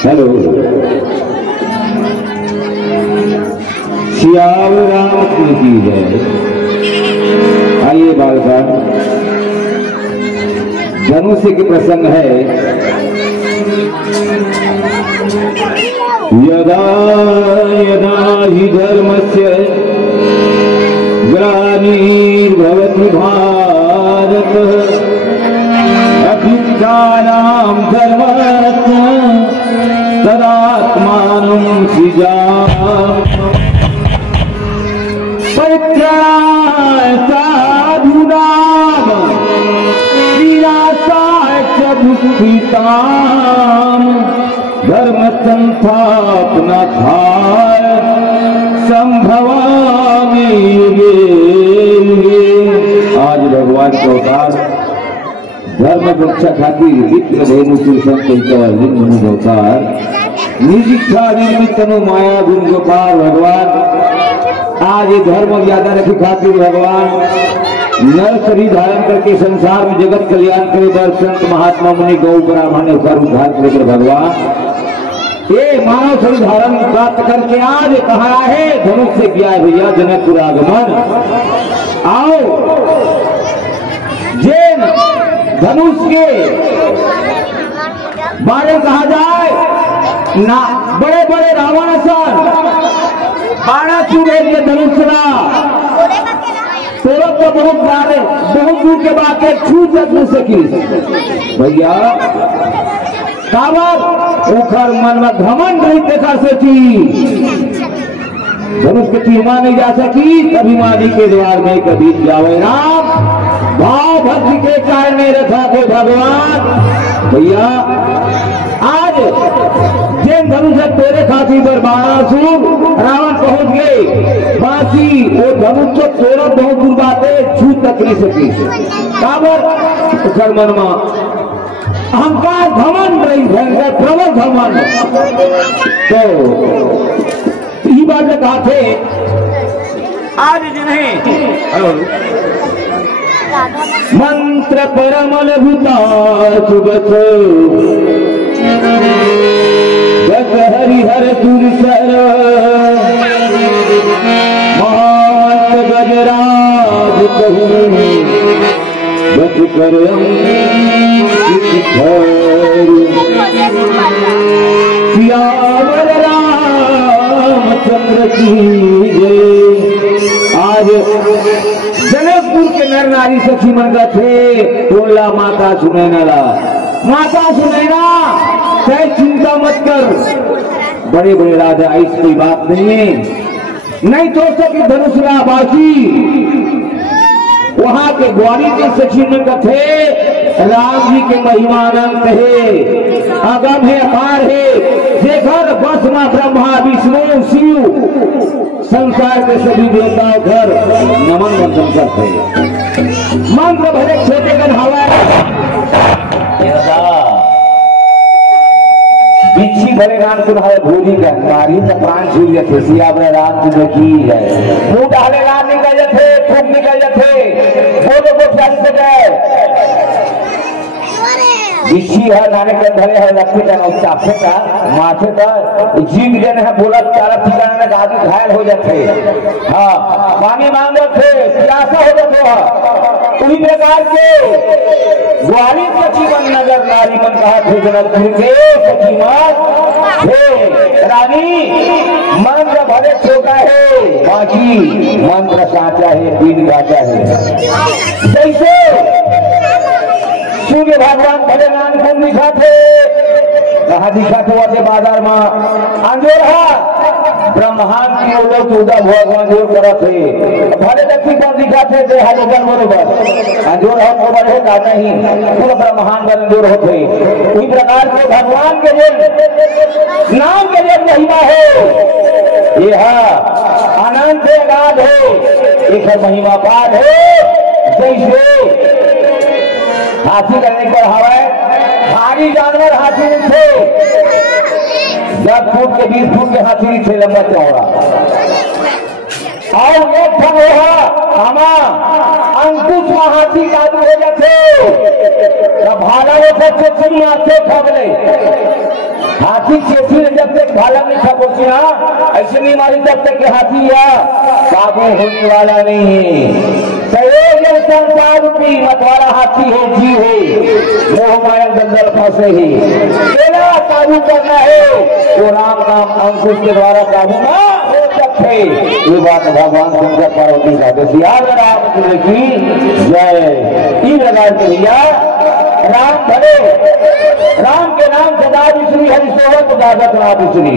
Hello, सियावर राम की जय। आइए बाल साहब, धनुष्य के प्रसंग है। यदा यदा हि धर्मस्य ग्लानिर्भवति भारत अभ्युत्थानं धर्मस्य तदात्मानं सृजामि। परित्राणाय साधूनां विनाशाय च दुष्कृतां धर्म संस्थापनार्थाय संभवामि युगे युगे। आज भगवान का अवतार धर्म धर्म रक्षा खातिर विप्र धेनु संत लिंग अवतार निजीक्षा निर्मित तनु माया गुण गोपाल भगवान आज ये धर्म ज्यादा रखे खातिर भगवान नर शरीर धारण करके संसार में जगत कल्याण करे बर संत महात्मा मुनि गौ ब्राह्मण कर उद्धार करे भगवान ये मानव शरीर धारण प्राप्त करके आज कहा है धनुष से किया भैया जनकपुर आगमन आओ जैन धनुष के बारे कहा जाए ना बड़े बड़े रावण सन बाड़ा चूड़े के धनुषरा सूरत तो बहुत बारे बहुत दूर के बाद छू न सकी भैया कावर उखर मन में घमंड नहीं देखा सकी धनुष के चीमा नहीं जा सकी कभी माली के द्वार में कभी जावे राम भाव भक्ति के कारण रखा को भगवान भैया आज जैन धनुष तेरे खाती पर बाणासुर रावण पहुंच गए बाकी वो धनुष तो तोड़ा बहुत दूर बात है छू तक नहीं सकी काबर मन में अहंकार घमंड रही भयंकर प्रबल घमंड तो यही बात कहा थे आज जिन्हें मंत्र परमल भूता सुगत जग हरिहर दुर्सर महत गजराज कहूँ बच कर सियावर रामचंद्र की जय आज जनकपुर के नर नारी सखी मन का थे बोला माता सुनैना चाहे चिंता मत कर बड़े बड़े राजा ऐसी कोई बात नहीं है नहीं तो सकी धनुषरा बाकी वहां के ग्वारी के सखी मन का थे राम जी के महिमा अनंत है अगम है अपार है जेकर बस मां ब्रह्मा विष्णु शिव संसार के सभी देवताओं घर नमन वंदन करते हैं मंत्र भरे छोटे गण हवा बिच्छी भरे राम तुम्हारे भूरी का नारी ने प्राण छू थे सिया बड़े राम तुम्हें की है मुंह डाले राम निकल जाते फूक निकल जाते बोलो को चल से गए बिच्छी है नाने के धरे है रखी का चापे का माथे पर जीव जन है बोला चारा ठिकाना में गाड़ी घायल हो जाते हाँ पानी मांग थे प्यासा हो जाते उसी प्रकार के ग्वाली सखीवन नगर नारी मन कहा थे जनकपुर के सखीवन हे रानी मंत्र भले छोटा है बाकी मंत्र साचा है दीन गाचा है जैसे सूर्य भगवान भले नाम कौन दिखा थे कहा दिखा थे वैसे बाजार में अंजोर ब्रह्मांड की ओर चौदह भगवान जोर करा थे भले व्यक्ति कौन दिखा थे हालेगन बरोबर अंजोर हम खबर है का नहीं पूरा ब्रह्मांड पर अंजोर होते इस प्रकार से भगवान के लिए नाम के लिए महिमा है ये अनंत अगाध है एक महिमा पाठ है जैसे हाथी करने पर हवा भारी जानवर हाथी नहीं थे 10 फुट के 20 फुट के हाथी नहीं थे लंबा चौड़ा और एक ठग होगा अंकुश में हाथी काबू हो जाते भाला वो सब चेची आते खबले हाथी चेची जब तक भाला नहीं खबोचिया ऐसे नहीं मारी जब तक हाथी या काबू होने वाला नहीं है संसार रूपी मत वाला हाथी है जी है मोह माया दंडल फंसे ही मेरा काबू करना है तो राम नाम अंकुश के द्वारा काबू ना हो सकते ये बात भगवान शंकर पार्वती का याद राम की जय इन प्रकार के भैया राम भले राम के नाम सदा विष्णु हरिशोहत जागत राम विष्णु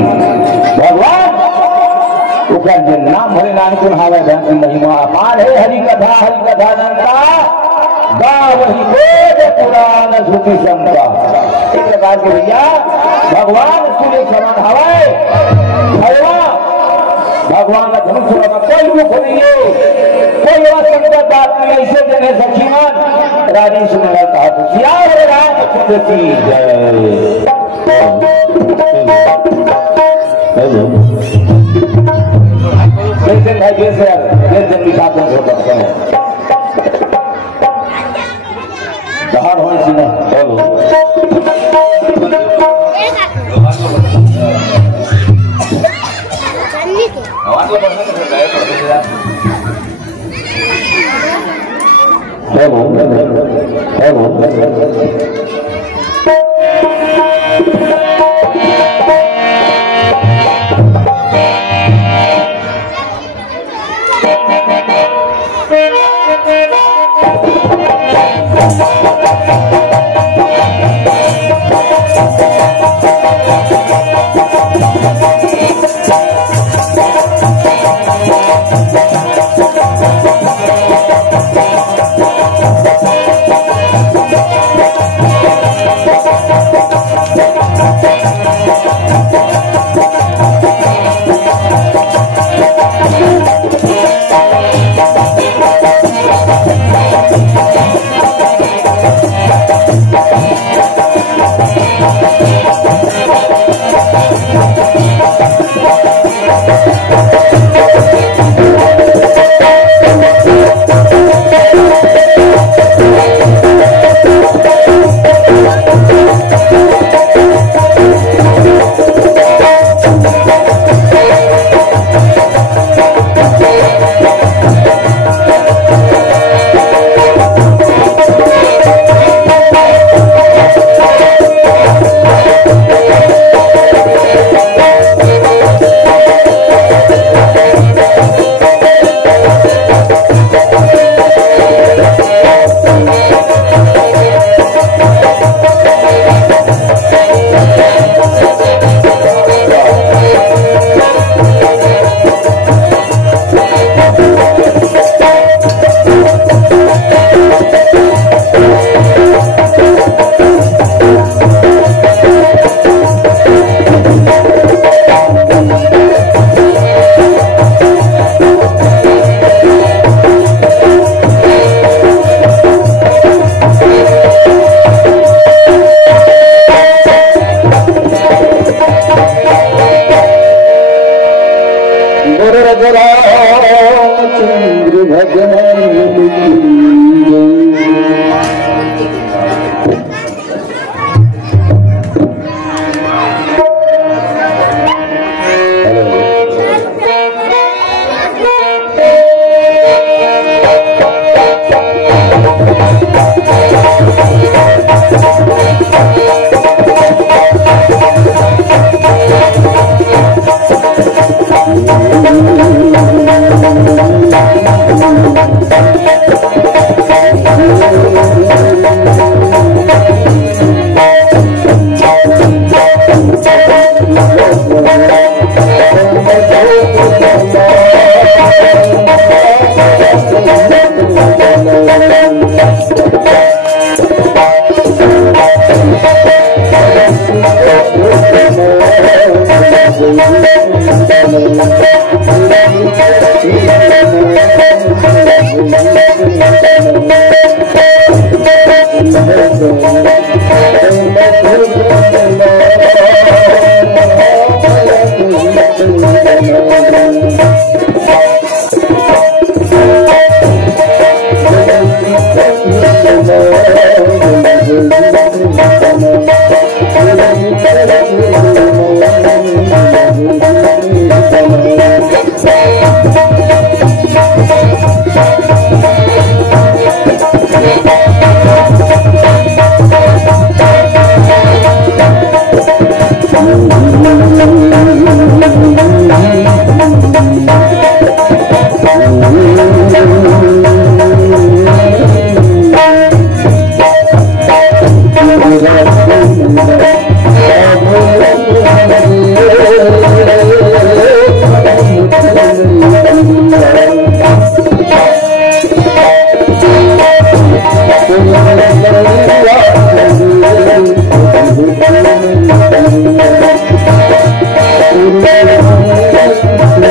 भगवान नाम भरे नाम सुनावे धन महिमा अपार है हरि कथा नंदा गा वही वेद पुराण श्रुति शंका इस प्रकार के भैया भगवान सूर्य समान हवाए भगवान भगवान का धनुष लगा कोई मुख नहीं कोई संकट आदमी ऐसे जने सखीमान राजी सुनला कहा तो यार रामचंद्र की जय। जैसे भाई जैसे जैसे विशासन हो सकते हैं बाहर होने से ना रामचंद्र भगवान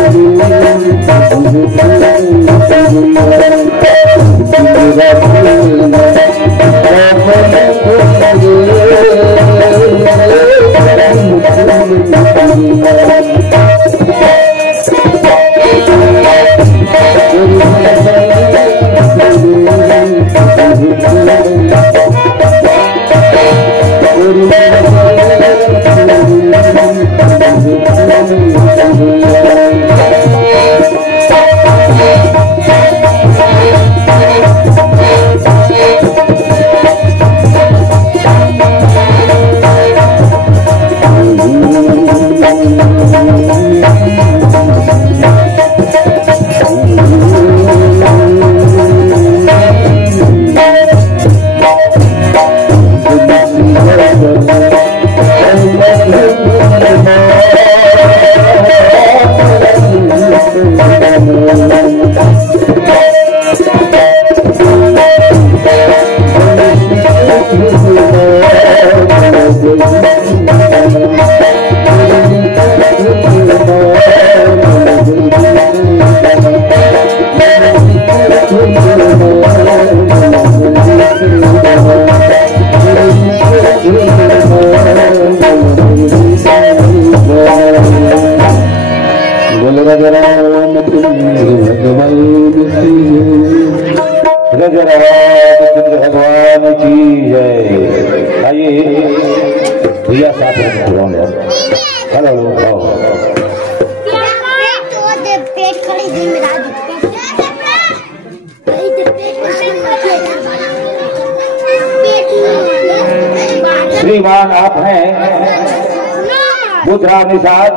Thank you. भगवान की जय। आइए भैया साथ में हेलो श्रीमान आप हैं बुधरा निषाद,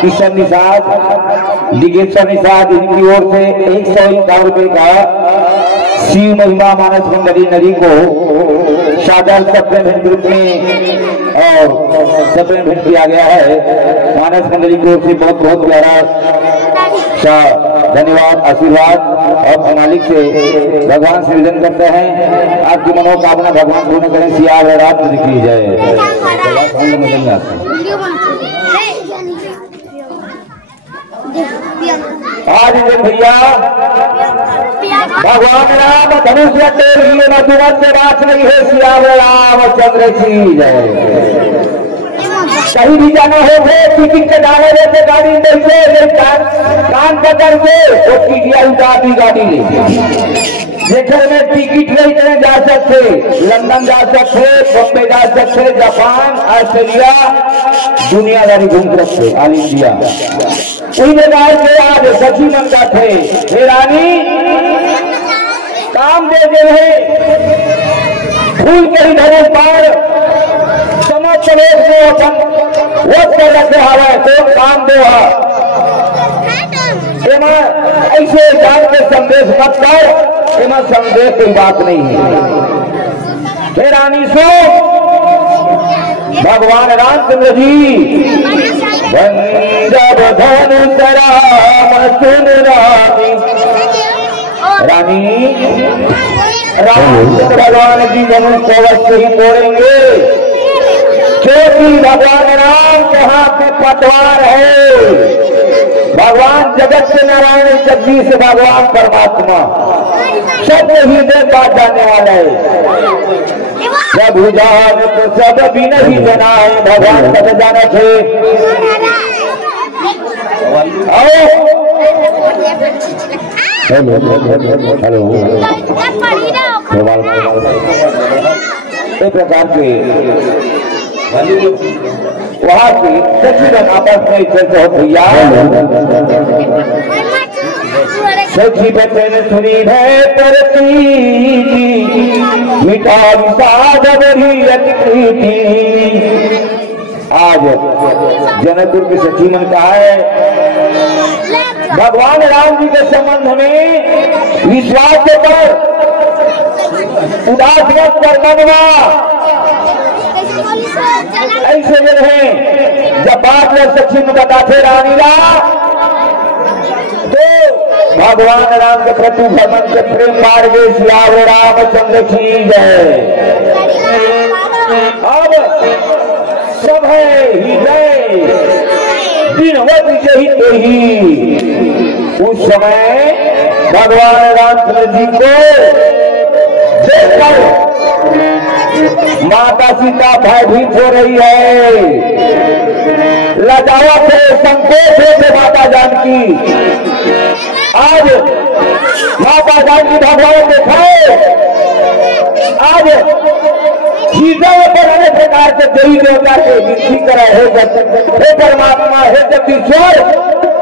किशन निषाद, डिगेश्वर निषाद, इनकी ओर से 151 रुपए का शिव महिमा मानस मंडली नदी को शादर सप्लीमेंट ग्रुप में और सप्लीमेंट किया गया है। मानस मंडली की ओर से बहुत बहुत प्यारा धन्यवाद आशीर्वाद और मालिक से भगवान से निवेदन करते हैं आपकी मनोकामना भगवान पूर्ण करें। सिया रात की जय। आज भैया भगवान राम धनुष मधुमत से बात नहीं है। सिया रामचंद्र की जय। कहीं भी जाना हो टिकट के डाले रहते गाड़ी नहीं कान पकड़ के वो टिकिया उतारी गाड़ी ले जेकर में टिकट नहीं करें जा सकते, लंदन जा सकते, बॉम्बे जा सकते, जापान, ऑस्ट्रेलिया, दुनियादारी घूम सकते ऑल इंडिया। उन जगह के आज सची मंगा थे हे रानी काम दे दे रहे फूल के ही धनुष पर समझ चले को अपन वक्त रखे हवा तो काम दो ऐसे जान के संदेश मत कर। एमा संदेश कोई बात नहीं है। हे रानी सो भगवान रामचंद्र जी जब धनुष राम सुन रानी रामचंद्र भगवान जी धनुष को अवश्य ही तोड़ेंगे क्योंकि भगवान राम के हाथ में पतवार है। भगवान जगत के नारायण जगदीश भगवान परमात्मा सब हृदय बात जाने वाला है। जब जान तो सब भी नहीं जनाए भगवान सब जाना थे। हेलो इस प्रकार के वहाँ की सचीन आपस में चलते हो भैया। सची बचन सुनी है परती मिटा विषाद बड़ी अतिथि। आज जनकपुर के सची मन कहा है भगवान राम जी के संबंध में विश्वास पर उदास मत कर मनवा ऐसे रहे। जब बात में सच्ची में बताते रानीला तो भगवान राम के प्रति भगवान के प्रेम मार्ग सिया रामचंद्र की जय। अब सब है ही जय दिन वत ही उस समय भगवान रामचंद्र जी को देखकर माता सीता भयभीत हो रही है, लजावट है, संकोच है माता जानकी। आज माता जानकी भगवान दिखाए, आज चीजों पर अनेक प्रकार के देवी देवता के विनती करे, हे परमात्मा, हे जगदीश्वर,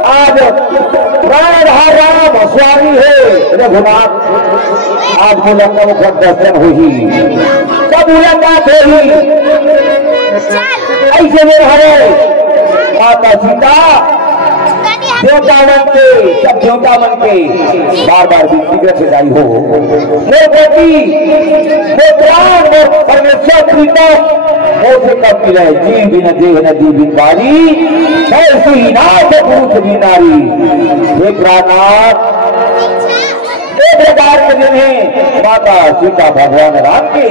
आज प्राणधार राम स्वामी है रघुनाथ, आज मुलाकात का दर्शन हुई, कब मुलाकात हुई, ऐसे में हरे माता सीता देवता मन के, सब देवता मन के बार बार विनती कर सजाई हो, मोर पति, मोर प्राण, मोर परमेश्वर प्रीतम, मोर से कब मिले, जी बिन देह नदी बिनकारी, ऐसी ही नाथ पुरुष भी नारी। हे प्राणनाथ, एक प्रकार के दिन है माता सीता भगवान राम के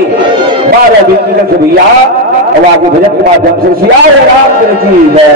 बारह विनती कर भैया, और आगे भजन के माध्यम से सिया राम की जय।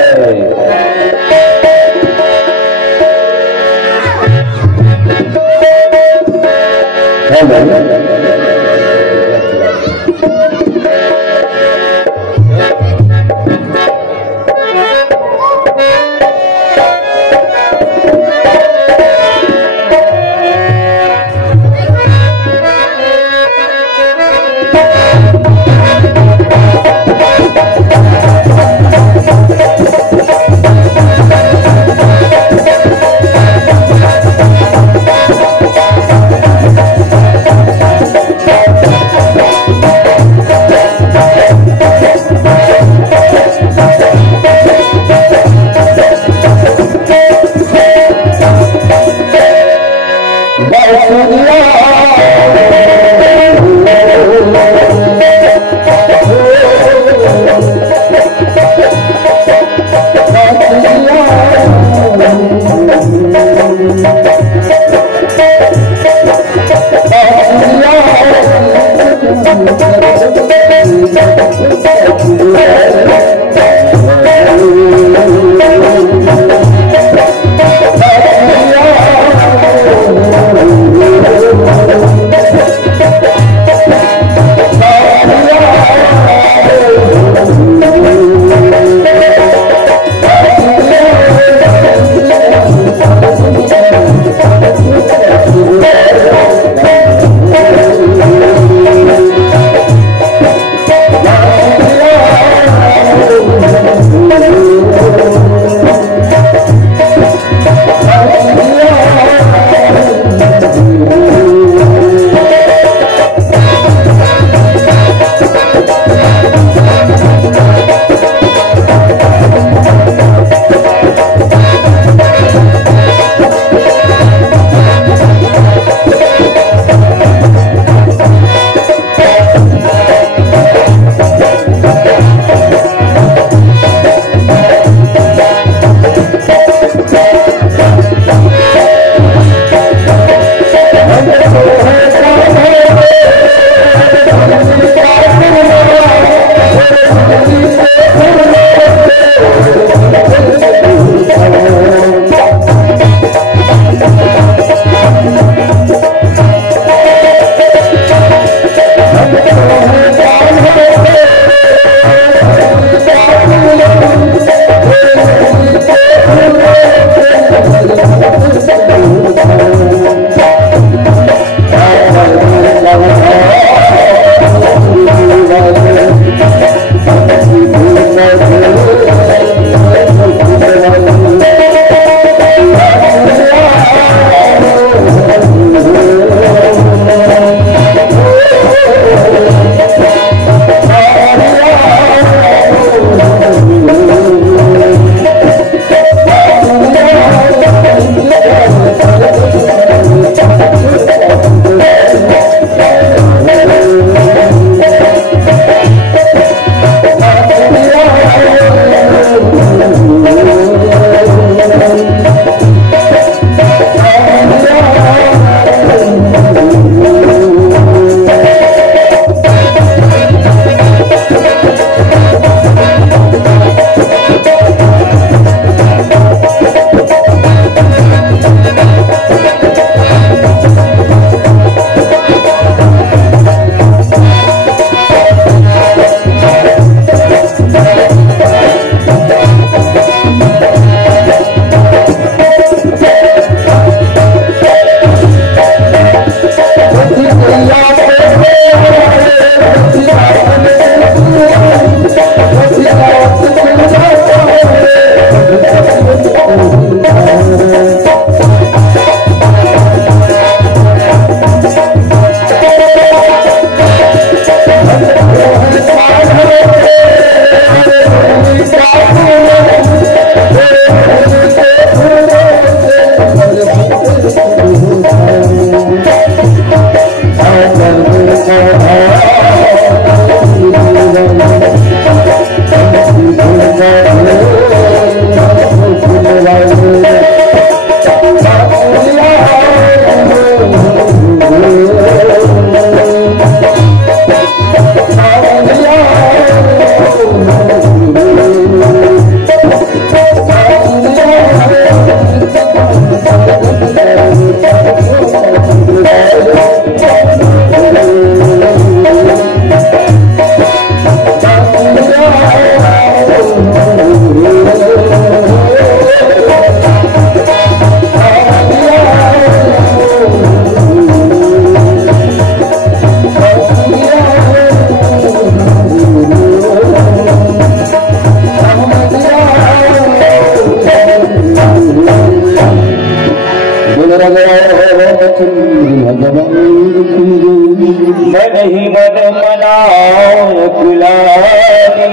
मन ही मन मनाओ कुलानी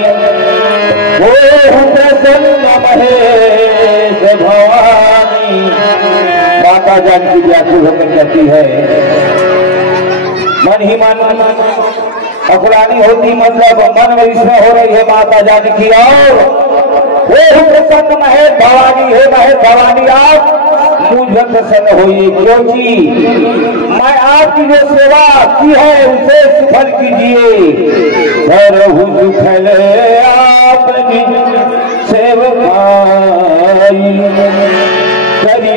वो प्रसन्न महेश भवानी। माता जानकी व्याकुल होकर कहती है मन ही मन अकुलानी होती, मतलब मन में इसमें हो रही है माता जानकी। और वो प्रसन्न महेश भवानी है, महेश भवानी आप मुझे प्रसन्न होइए, क्योंकि मैं आपकी जो सेवा की है उसे सफल कीजिए। सुखल आपकी सेवकाई करी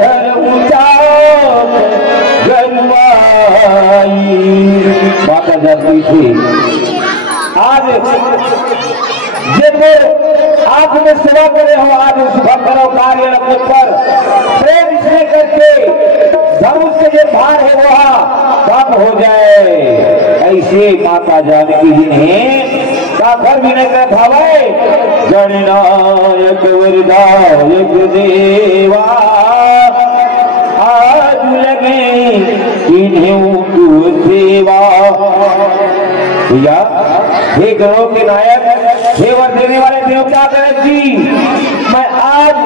हर ऊंचा गनवाई। माता जानकी थी आज जिनको आप में सेवा करे हो, आज उस करो कार्य रखने पर प्रेम इसलिए करके धनुष से जो भार है वो कम हो जाए। ऐसे माता जानकी जी ने काफर भी नहीं कर भावे गणनायक वरदायक देवा आज लगे इन्हें तू सेवा। भैया हे ग्रहों के नायक, हे वर देने वाले देवता गणेश जी, मैं आज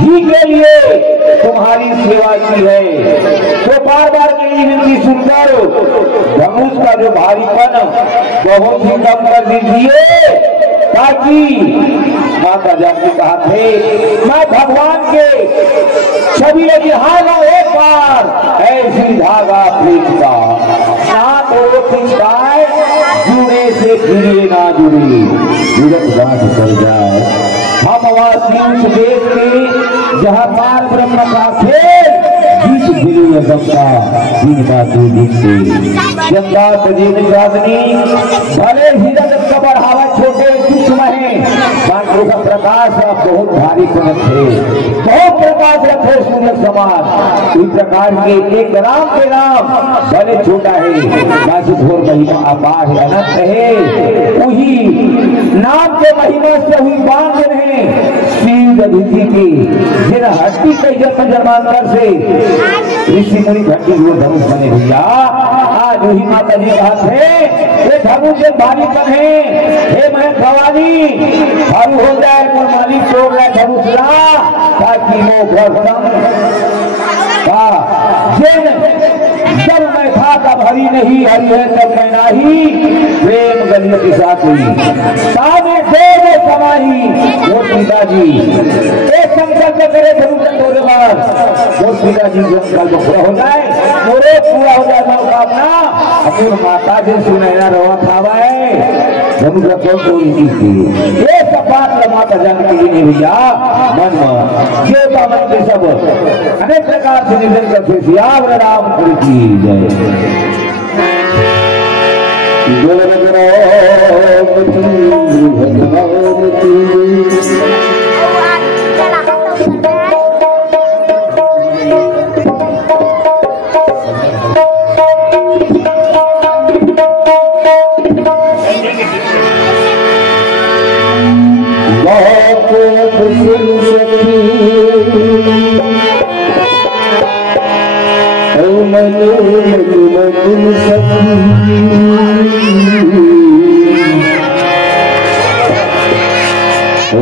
ही के लिए तुम्हारी सेवा की है, तो बार बार मेरी विनती सुनकर धनुष का जो भारीपन बहुत ही कम कर दीजिए, ताकि माता जानकी कहा थे मैं भगवान के सभी धागा एक बार ऐसी धागा खींचता ना तो खींचताए जुड़े से फिरे ना जुड़े विरत गांठ कर जाए। हम वासी उस देश के जहाँ पार ब्रह्म का खेल जीत गिरे सबका दिन बातें दिखते जनता सजीव राजनी भले ही जगत का बढ़ावा छोटे सूक्ष्म है, मानो का प्रकाश बहुत भारी कनक है, बहुत प्रकाश रखे सूर्य समान। इस प्रकार के एक राम के नाम भले छोटा है, बाकी घोर महिमा अपार है, अनंत है। वही नाम के महिमा से हुई बांध रहे शिव दधि के जिन हड्डी के जन्म जन्मांतर से ऋषि मुनि घटी हुए धनुष बने। भैया आज वही माता जी कहा थे ये धनुष एक भारीपन है, हे मैं भवानी भारू हो जाए तो मालिक छोड़ रहा धनुष ला ताकि वो जब मैं था तब हरी नहीं, हरी है तब मैं नाही, प्रेम गलियों के साथ हुई सामने देव समाही वो पिताजी एक संकल्प करे धनुष तोड़े बार वो पिताजी संकल्प पूरा हो जाए, मोरे पूरा हो जाए मनोकामना। अपनी माता जी सुनैना रवा खावा है धनुष कौन तोड़ी थी ये सब बात माता जानकी जी ने भैया मन में ये मन के सब अनेक प्रकार से निधन करते सियावर रामपुर की जय।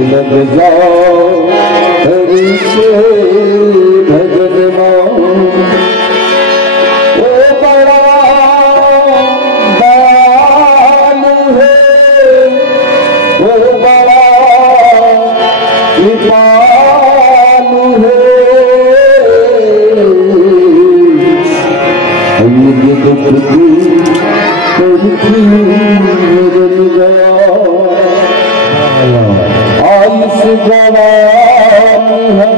लग जाओ हरि के भजन में ओ बड़ा दयालु है, ओ बड़ा कृपालु आयुष जवानी है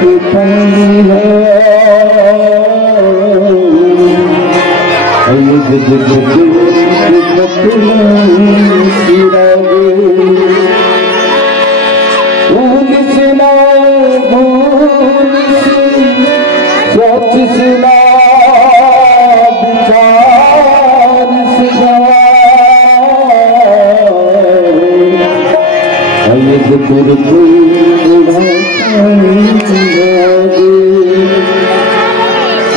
की ठंडी है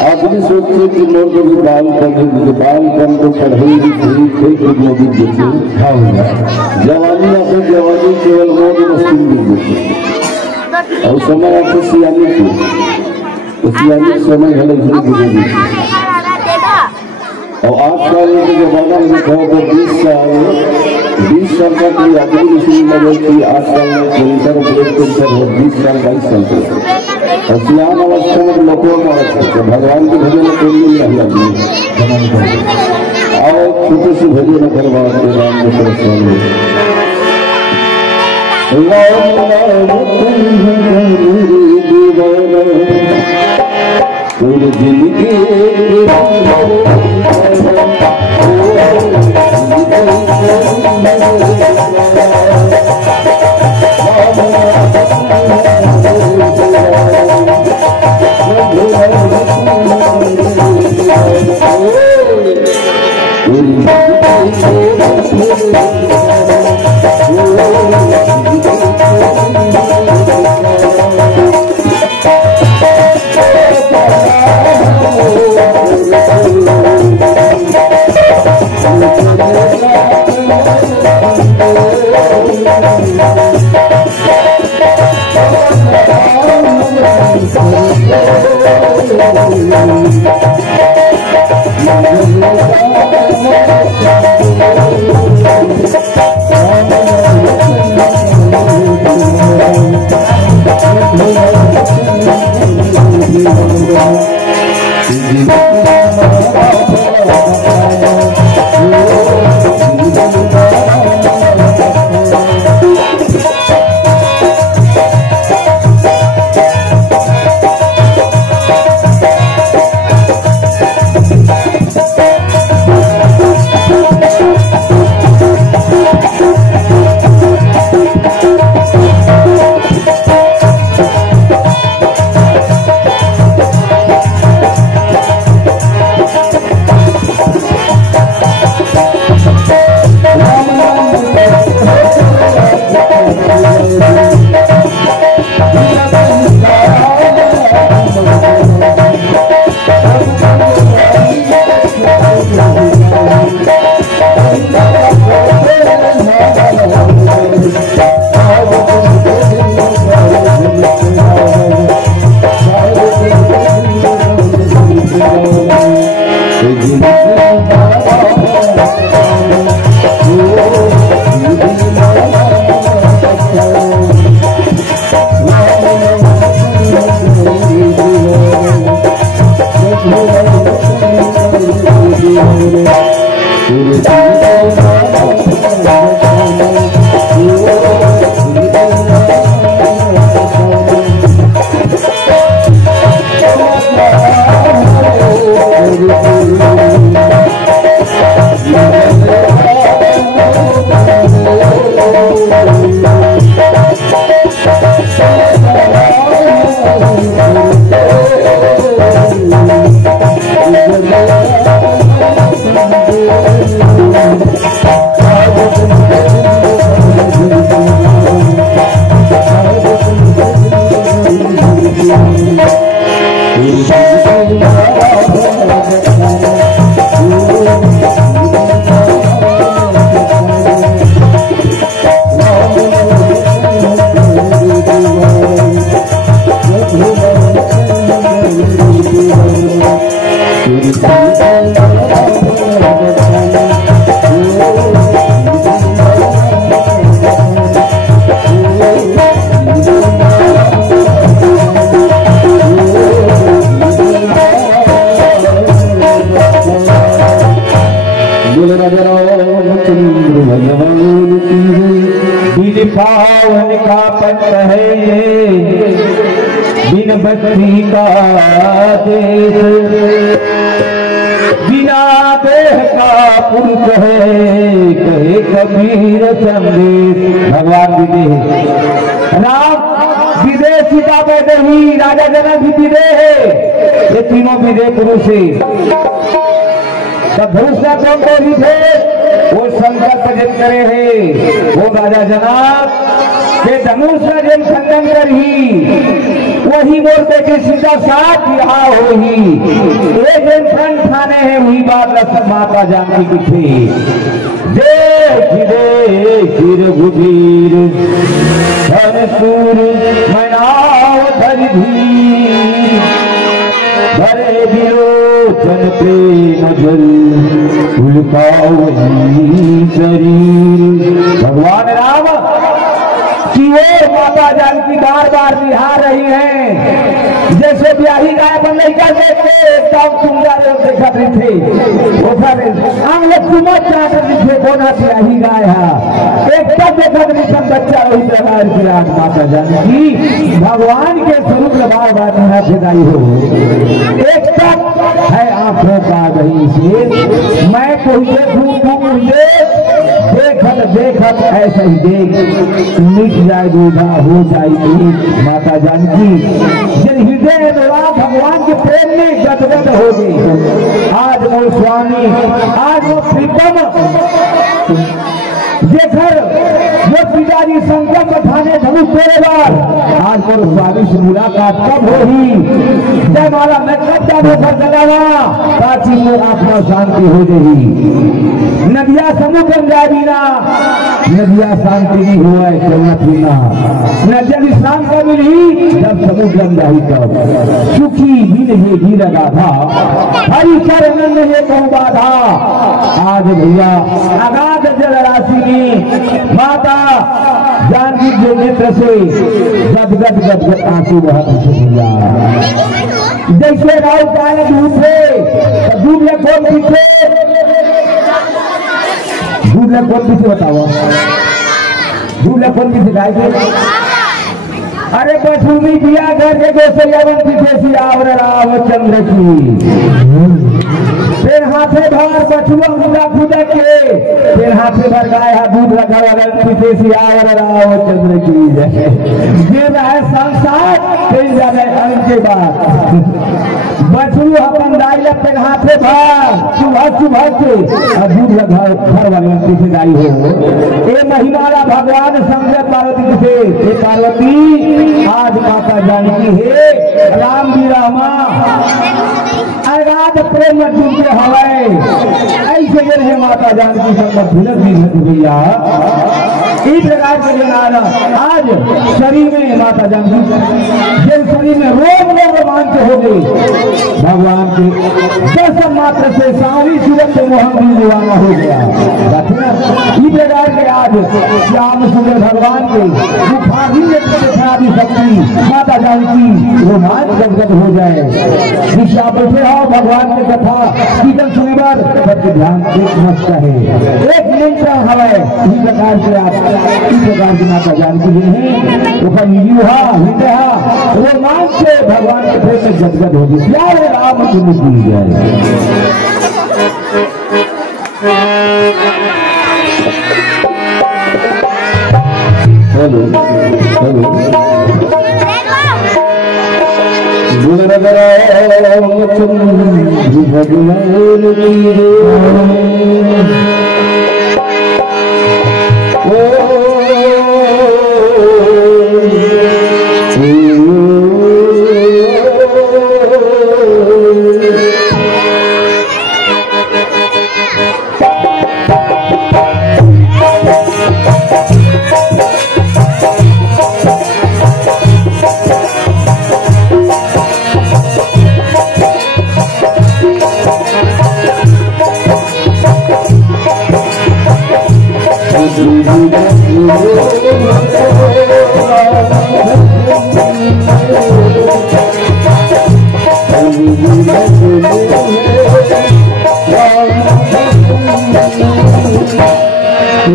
आदमी सोचते कि लोग भी बाल करने को पढ़े मोदी देते जवानी आते जवानी केवल मोदी मस्ती मिल देते और समय आते सियानी को तो सियानी समय है गुजरेगी और आजकल के जमाना में देखा तो 20 साल का कोई आदमी नहीं लगे कि आजकल में कैंसर ब्रेस्ट कैंसर है 20 साल 22 साल का और सियान अवस्था में लोगों में भगवान के भजन में कोई नहीं आदमी और छोटे से भजन करवा के राम के परेशान पूरी जिंदगी बिन पावन का पंथ है ये, बिन बस्ती का देश, बिना देह का पुरुष है, कहे कबीर संदेश। भगवान विदेह राम विदेह, सीता वैदेही, राजा जनक भी विदेह है। ये तीनों विदेह पुरुष है। तब भूषण कौन भी थे, वो संकल्प जिन करे है, वो राजा जनक के धनुष जिन खंडन कर ही, वही बोलते कि सीधा साथ यहाँ हो ही, एक दिन फ्रंट खाने हैं, वही बात लक्ष्मण माता जानकी की थी। देख रघुवीर धनसूर मनाव धरधीर, भरे विलोचन प्रेम जल उल्कावही शरीर। भगवान राम की ओर माता जानकी बार बार निहार रही हैं, जैसे ब्याही गाय बन नहीं कर देते एकदम सुंदर देखा थे, हम लोग सुमत जाकर दिखे कोना ब्याही गाय है, एक तब देखा सब बच्चा वही प्रकार की आज माता जानकी भगवान के स्वरूप बार बार निहार फिदाई हो। एक तब है आंखों का गही से, मैं कोई देखूं तुम मुझे, देखत देखत ऐसा ही देख, मिट जाए दूधा हो जाएगी माता जानकी। जिन हृदय द्वारा भगवान के प्रेम में गदगद हो गई, आज वो स्वामी, आज वो प्रीतम जेकर जो पिताजी संकल्प ठाने धनुष तेरे बार, आज वो स्वामी से मुलाकात कब हो ही, जय माला मैं कब जाने पर लगावा, ताकि वो आत्मा शांति हो जाएगी। नदिया समुद्र जारीना, नदिया शांति नहीं हुआ है चलना पीना, न जब विश्राम का मिली जब समुद्र जाही तब, सुखी भी नहीं भी लगा था, हरि चरण में ये कहूँ बाधा। आज भैया अगाध जल राशि में माता जानकी के नेत्र से गदगद गदगद आंसू बहत भैया, जैसे राव पाए दूध से दूध में कौन पीछे, दूध में कौन पीछे बताओ, दूध में कौन पीछे गाय के, अरे बसुमी दिया घर के गोसैयावन पीछे सियावर रामचंद्र की, फिर हाथे भर बछुआ पूजा पूजा के, फिर हाथे भर गाय दूध रखा पीछे सियावर रामचंद्र की जय। ये है संसार, फिर जाए अंत के बाद बछरू अपन दाई फिर हाथे भर सुबह सुबह के दूध लगा घर वाले पीछे गाई हो। ये महिमाला भगवान समझे पार्वती से, पार्वती आज माता जानकी है, राम जी रामा अगाध प्रेम में डूबते हवाए, ऐसे जन माता जानकी सब भिलक भी भैया। इस प्रकार के जनाना आज शरीर में माता जानकी, जिन शरीर में रोग रोग रोमांच हो गई, भगवान के दर्शन मात्र से सारी सूरत से मोहन दीवाना हो गया। इस प्रकार के आज श्याम सुंदर भगवान के खराबी शक्ति माता जानकी रोमांच गदगद हो जाए। जिससे आप बैठे हो भगवान की कथा कीर्तन सुने बार सबके ध्यान एक मस्त है, एक नियंत्रण हवा है। इस प्रकार से आप इस प्रकार की माता जानकी है, युवा हृदय रोमांच से भगवान के प्रेम में गदगद हो गई। प्यार राम की दी जाए। हेलो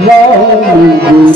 Love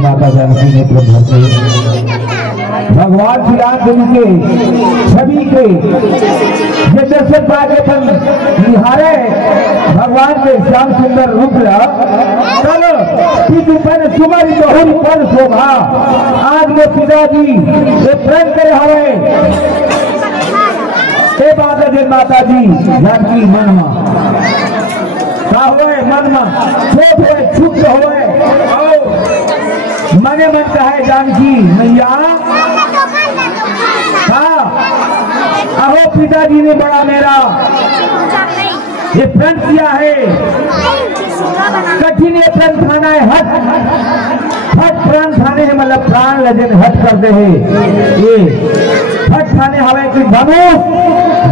माता जानकी ने भगवान श्री राम के छवि के ये दर्शन पाके निहारे भगवान के श्याम सुंदर रूप चलो सुमरी बहुरी पर शोभा आज में पिताजी ये प्रेम करे हवे बात है माता जी जानकी मन में मन में छोट हुए क्षुब्ध हुए मने मन कहे जानकी मैया हाँ अहो पिताजी ने बड़ा मेरा ये प्रण किया है कठिन ये प्रण खाना है हट प्राण खाने है मतलब प्राण लजन हट कर दे है ये हट खाने हवे की धनुष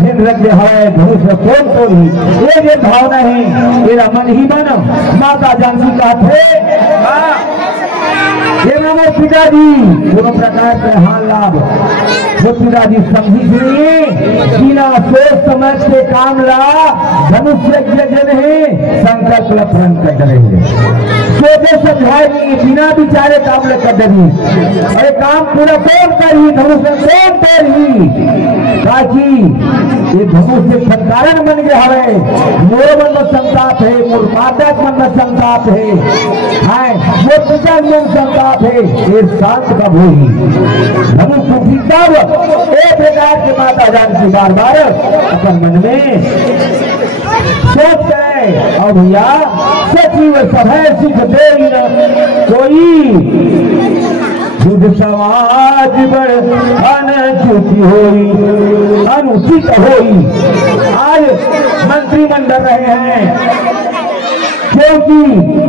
दिन रख दे हवे धनुष कौन तो ही ये भावना है मेरा मन ही मन माता जानकी का थे ये मोर पिताजी दोनों प्रकार के हाल लाभ वो पिताजी समझी सुनिए बिना सोच समझ के काम ला धनुष्य नहीं संकल्प प्रण कर डरेंगे सोचे समझाएगी बिना विचारे काम कर डरी अरे काम पूरा कौन करी धनुष्य कौन करी काकी ये धनुष्य संतारण बन गए हवे मोर मन में संताप है मोर माता के मन में संताप है वो पिता मन संताप है ये शांत कब होगी धनुष उठी तब एक प्रकार के माता जानकी बार बार अपन मन में सोच गए और भैया सचिव सभा सुख दे कोई शुद्ध समाज बड़ अनुचित होई आज मंत्रिमंडल रहे हैं क्योंकि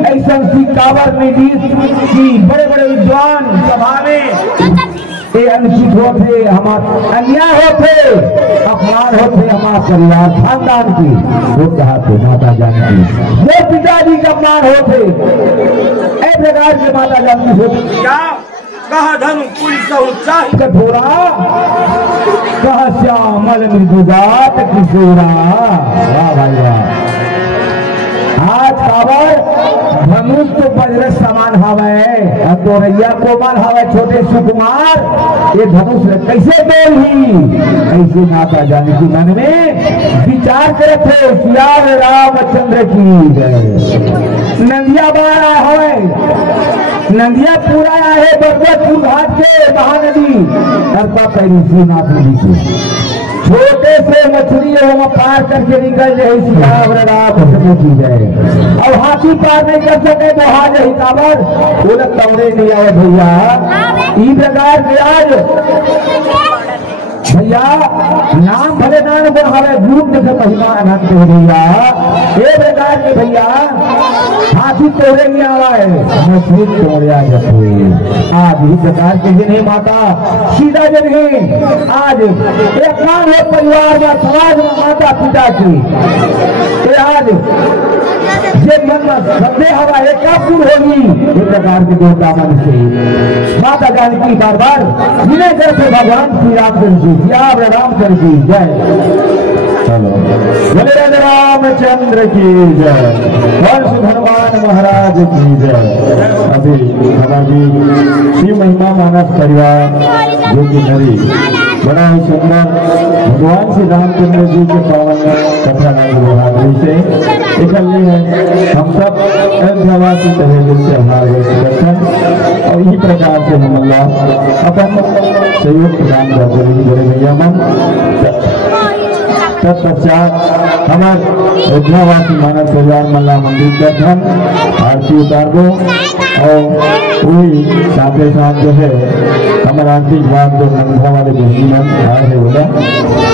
ऐसा काबर नीतीश की बड़े बड़े विद्वान सभा में ये अनुचित होते हमारे अन्याय होते अपमान होते हमारे परिवार खानदान की वो चाहते माता जानकी वो पिताजी का अपमान होते ऐ प्रकार के माता जानकी होते क्या कहा धनु कठोरा कहा श्यामल मृदुगात किशोरा वाह भाई वाह आज काबर धनुष तो वज्र समान हवे तोरैया कोमल हवे छोटे सुकुमार ये धनुष कैसे तोड़ी ऐसे माता जानकी मन में विचार करते सिया रामचंद्र की जय नंदिया बार आया है नंदिया पूरा आया है बरबतपुर घाट के महानदी तरपा पैरी श्रीनाथ नदी से छोटे से मछली वहां पार करके निकल जाए की जाए और हाथी पार नहीं कर सके तो हाज ही काबर बोले तवड़े नहीं आए भैया ई प्रकार के आज भैया नाम भले नाम बढ़ावे दूध से महिमा अनंत हो भैया ये प्रकार के भैया हाथी तोड़े नहीं आवा है मछली तोड़िया जाते आज इस प्रकार के जिन्हें माता सीधा जिन्हें आज एक मान है परिवार में समाज में माता पिता की आज ये मन में श्रद्धे हवा एकापुर होगी इस प्रकार के देवता मन से माता जानकी बार बार विनय करते भगवान श्री रामचंद्र जी रामचंद्र की जय चलो बोले रामचंद्र की जय वंश भगवान महाराज की जय अभी हमारी शिव महिमा मानस परिवार जो कि नरी बड़ा ही सुंदर भगवान श्री रामचंद्र जी के पावन कथा बहादुरी से इकट्ठे हैं हम सब अयोध्यावासी तहे से हमारे दर्शन और इसी प्रकार से हम अल्लाह अपन सहयोग प्रदान करते हैं बड़े भैया मन तत्पश्चात हमारे अयोध्यावासी मानव परिवार मल्ला मंदिर दर्शन आरती उतार दो और वही साथ साथ जो है हमारा आर्थिक बात जो संख्या वाले बहनी आए है बोला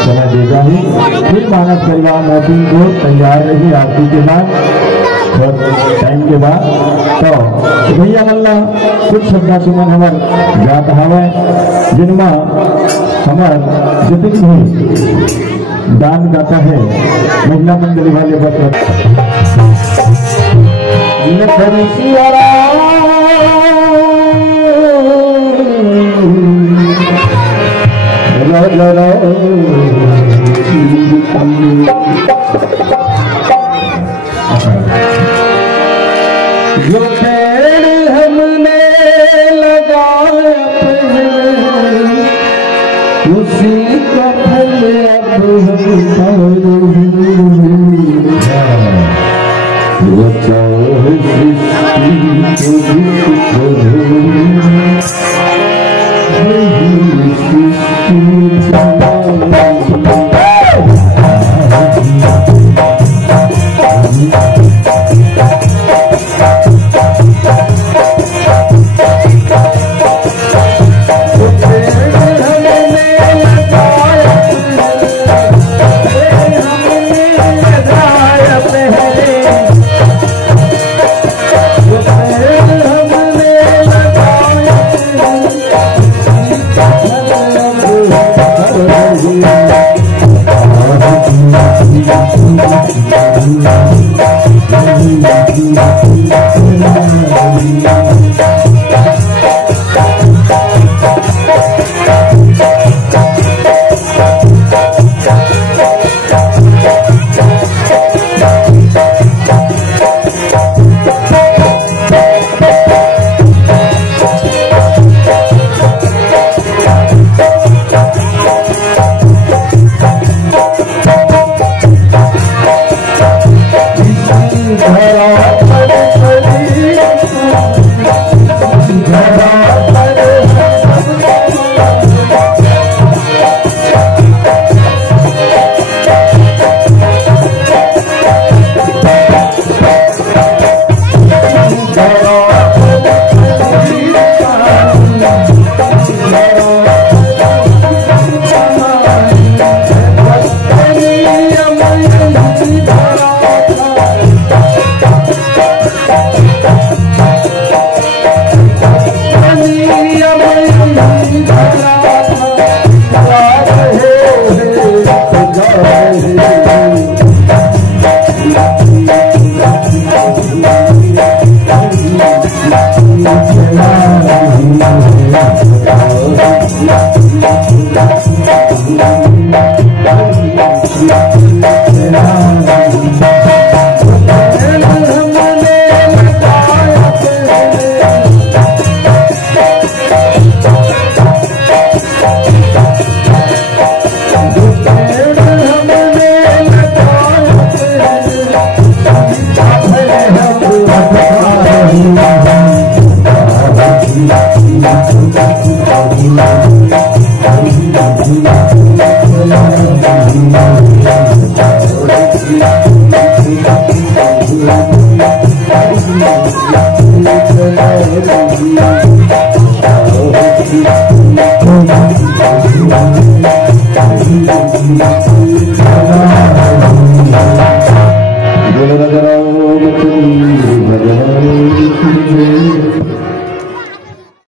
समय देगा ही फिर मानव परिवार मोदी को तैयार रही आरती के बाद टाइम के बाद तो भैया मल्ला कुछ शब्द सुमन हमारे जात हवे जिनमें हमार जितनी भी दान दाता है महिला मंडली वाले बच्चे जो पेड़ हमने लगाया उसी का फल अब Jai